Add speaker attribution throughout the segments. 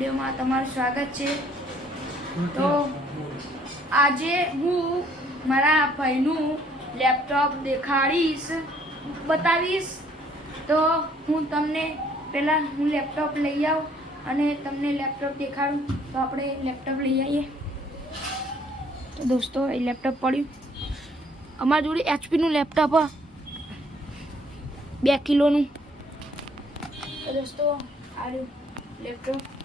Speaker 1: વિડીયોમાં તમારું સ્વાગત છે. તો આજે હું મારા ભાઈનું લેપટોપ દેખાડીશ બતાવીશ. તો હું તમને પહેલાં હું લેપટોપ લઈ આવું અને તમને લેપટોપ દેખાડું. તો આપણે લેપટોપ લઈ આવીએ તો દોસ્તો એ લેપટોપ પડ્યું. અમારા જોડે એચપીનું લેપટોપ. બે કિલોનું. દોસ્તો આવ્યું લેપટોપ.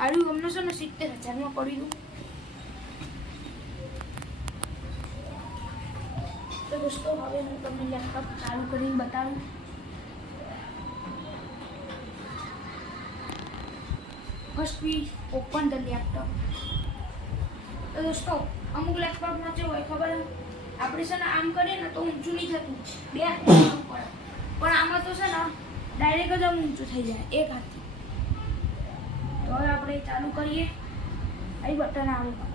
Speaker 1: આર્યું અમને છે ને સિત્તેર હજારમાં પડી દઉં તો દોસ્તો, હવે હું તમને લેપટોપ ચાલુ કરીને બતાવું first we open the laptop તો દોસ્તો, અમુક લેપટોપમાં જે હોય ખબર? આપણે છે ને આમ કરીએ ને તો ઊંચું નહીં થતું. બે હાથ પણ આમાં તો છે ને ડાયરેક્ટ જ આમ ઊંચું થઈ જાય, એક હાથથી. હવે આપણે ચાલુ કરીએ. અહીં બટન આવે.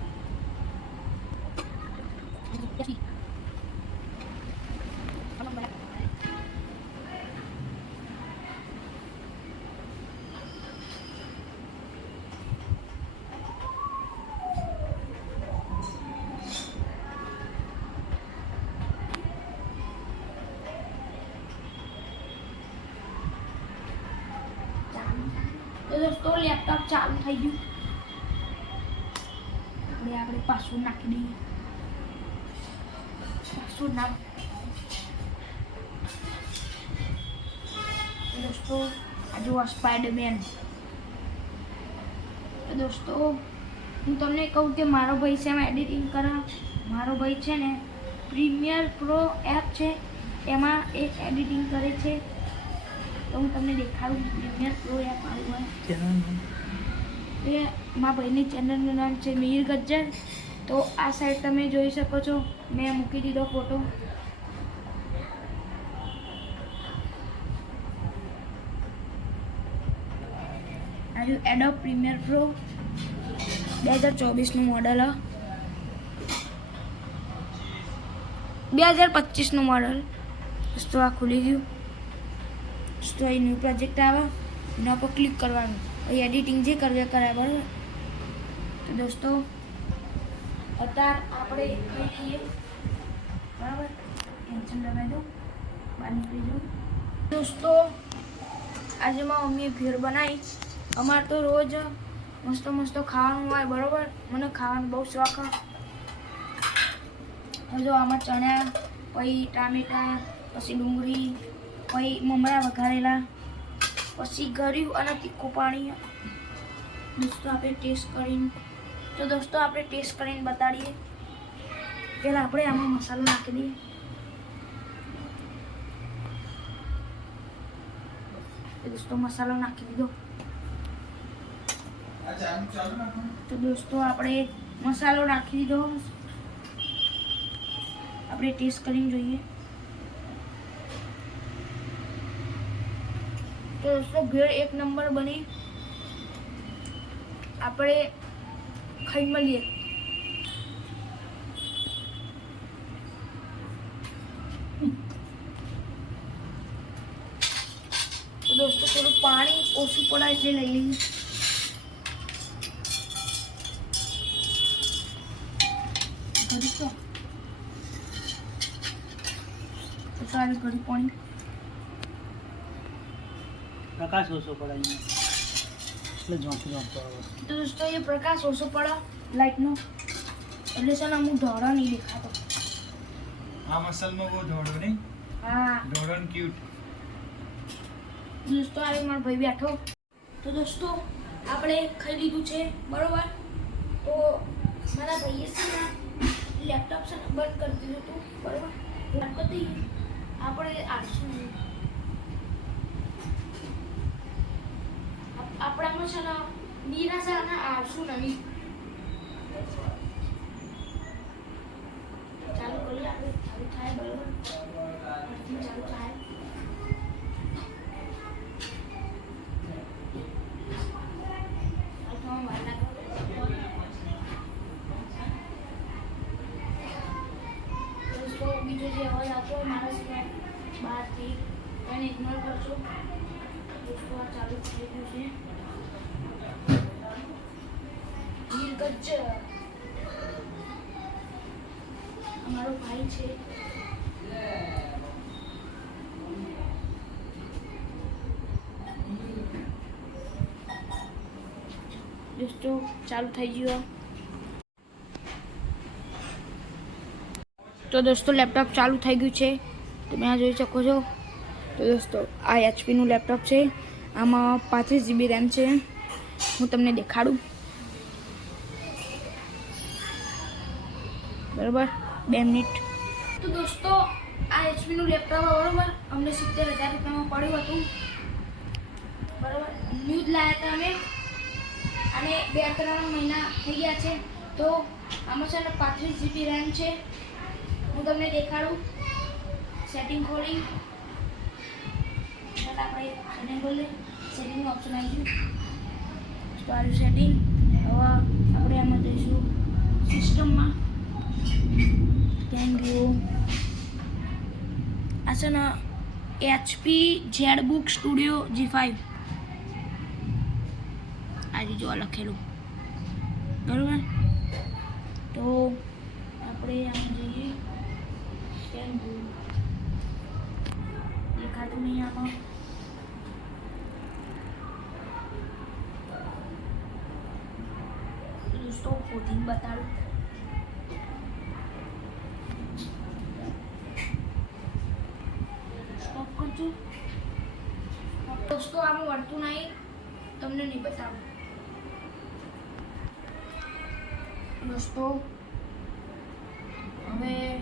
Speaker 1: લેપટોપ ચાલુ થઈ ગયું. આપણે આપણે પાસવર્ડ નાખી દઈએ. પાસવર્ડ નાખ. દોસ્તો, આ જો સ્પાઈડરમેન દોસ્તો, હું તમને કહું કે મારો ભાઈ છે, એમાં એડિટિંગ કરે. મારો ભાઈ છે ને પ્રીમિયર પ્રો એપ છે, એમાં એ એડિટિંગ કરે છે. તો હું તમને દેખાડું પ્રીમિયર પ્રો એપ આવ્યું હોય. એ મારા ભાઈની ચેનલનું નામ છે મીર ગજ્જર. તો આ સાઈડ તમે જોઈ શકો છો. મેં મૂકી દીધો ફોટો આજુ એડો પ્રીમિયર પ્રો બે હજાર ચોવીસનું મોડલ બે હજાર પચીસનું મોડલ વસ્તુ આ ખુલી ગયું. અહીં ન્યૂ પ્રોજેક્ટ આવે. એના પર ક્લિક કરવાનું. અહીં એડિટિંગ જે કરવે કરાય, બરાબર? તો દોસ્તો, અત્યાર આપણે ખાઈ લઈએ. બરાબર? ટેન્શન લગાવી દો બહાર નીકળી જાઉં દોસ્તો, આજે મારી મમ્મીએ ભેળ બનાવી. અમારે તો રોજ મસ્ત મસ્ત ખાવાનું હોય, બરાબર? મને ખાવાનું બહુ શોખ જો આમાં ચણા પછી ટામેટા, પછી ડુંગળી પછી મમરા વઘારેલા. પછી ગળ્યું અને તીખું પાણી. દોસ્તો આપણે ટેસ્ટ કરીને તો દોસ્તો આપણે ટેસ્ટ કરીને બતાડીએ. પહેલાં આપણે આમાં મસાલો નાખી દઈએ. દોસ્તો મસાલો નાખી દીધો. તો દોસ્તો આપણે મસાલો નાખી દીધો. આપણે ટેસ્ટ કરીને જોઈએ. તો દોસ્તો ભેળ એક નંબર બની. આપણે ખાઈ મળીએ. દોસ્તો, થોડું પાણી ઓછું પડાય એટલે લઈ લઈએ. સારું ઘડી પાણી.
Speaker 2: પ્રકાશ ઓછો પડે અહીંયા એટલે ઝોંકી ઝોંકતો આવે
Speaker 1: તો દોસ્તો એ પ્રકાશ ઓછો પડે લાઇટનો એટલે છે ને અમુક ઢોળો નહીં દેખાતો.
Speaker 3: આ મસલમાં બહુ ઢોળો નહીં?
Speaker 1: હા.
Speaker 3: ઢોળો ક્યુટ
Speaker 1: દોસ્તો આ મારો ભાઈ બેઠો. તો દોસ્તો આપણે ખાઈ લીધું છે બરોબર? તો મારા ભાઈએ છે ને લેપટોપ છે ને બંધ કરી દીધું હતું બરોબર? બંધ કરી આપણે આળસું. આપણામાં છે ને નિરાશા અને આળસું નહીં ચાલુ કરીએ ચાલુ થાય બરોબર? ચાલુ થાય. બીજો જે અવાજ આવતો હોય મારા સિવાય. બહારથી. એને ઇગ્નોર આ ચાલુ થઈ ગયું છે. અમારો ભાઈ છે. દોસ્તો, ચાલુ થઈ ગયો. તો દોસ્તો, લેપટોપ ચાલુ થઈ ગયું છે. તમે આ જોઈ શકો છો. તો દોસ્તો, આ એચપીનું લેપટોપ છે. આમાં પાંત્રીસ જીબી રેમ છે. હું તમને દેખાડું. બરાબર? બે મિનિટ. તો દોસ્તો, આ એચપીનું લેપટોપ બરાબર? અમને સિત્તેર હજાર રૂપિયામાં પડ્યું હતું. બરાબર? ન્યૂઝ લાવ્યા હતા અમે. અને બે ત્રણ મહિના થઈ ગયા છે. તો આમાં છે પાંત્રીસ જીબી રેમ છે. હું તમને દેખાડું. સેટિંગ ખોલી. ચાલ આપણે સેટિંગ ખોલી સેટિંગનું ઓપ્શન આવી ગયું. તો સેટિંગ હવે આપણે આમાં જઈશું સિસ્ટમમાં થેન્ક યુ આ છે ને HP Z book studio G five આજે જોવા લખેલું. બરાબર? તો આપણે આમ જઈએ. દેખાતું નહીં આમાં. દોસ્તો કોથિંગ બતાડું. કરજો દોસ્તો આમાં વળતું નહીં. તમને નહીં બતાવું. દોસ્તો હવે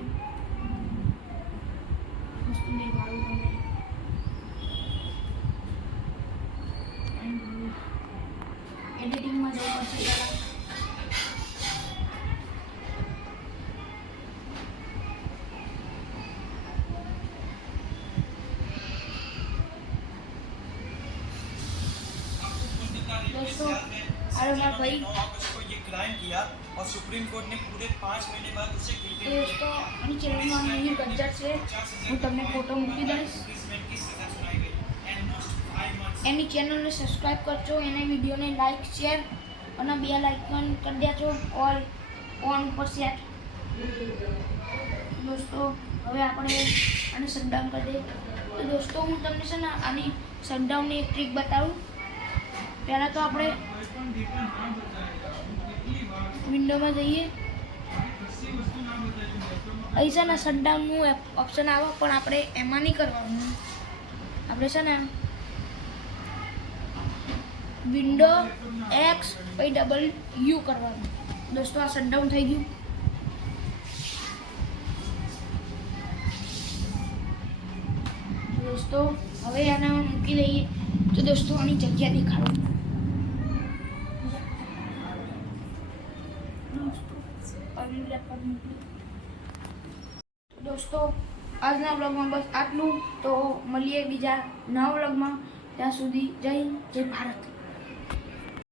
Speaker 1: अरे हमारा भाई
Speaker 3: नौ अगस्त को ये क्राइम किया और सुप्रीम कोर्ट ने पूरे पाँच महीने बाद उसे
Speaker 1: તો દોસ્તો આની ચેનલમાં મિહિર ગજ્જર છે હું તમને ફોટો મૂકી દઈશ
Speaker 3: इम्प्रिजमेंट की सजा सुनाई गई एंड मोस्ट फाइव मंथ्स
Speaker 1: એની ચેનલને સબસ્ક્રાઇબ કરજો એને વિડીયોને લાઈક શેર અને બે લાઇકન કરી દેજો ઓલ ઓન ઉપર સેટ દોસ્તો હવે આપણે આને શટડાઉન કરી દઈએ તો દોસ્તો હું તમને છે ને આની શટડાઉનની એક ટ્રીક બતાવું પહેલાં તો આપણે વિન્ડોમાં જઈએ. અહીં છે ને શટડાઉનનું ઓપ્શન આવે, પણ આપણે એમાં નહીં કરવાનું. આપણે છે ને વિન્ડો એક્સ પછી ડબલ યુ કરવાનું. દોસ્તો, આ શટડાઉન થઈ ગયું. દોસ્તો, હવે આને મૂકી દઈએ. તો દોસ્તો, આની જગ્યા દેખાડો દોસ્તો, આનું લેપટોપ મૂકી. દોસ્તો, આજના વ્લોગમાં બસ આટલું. તો મળીએ બીજા નવા વ્લોગમાં. ત્યાં સુધી જય જય ભારત.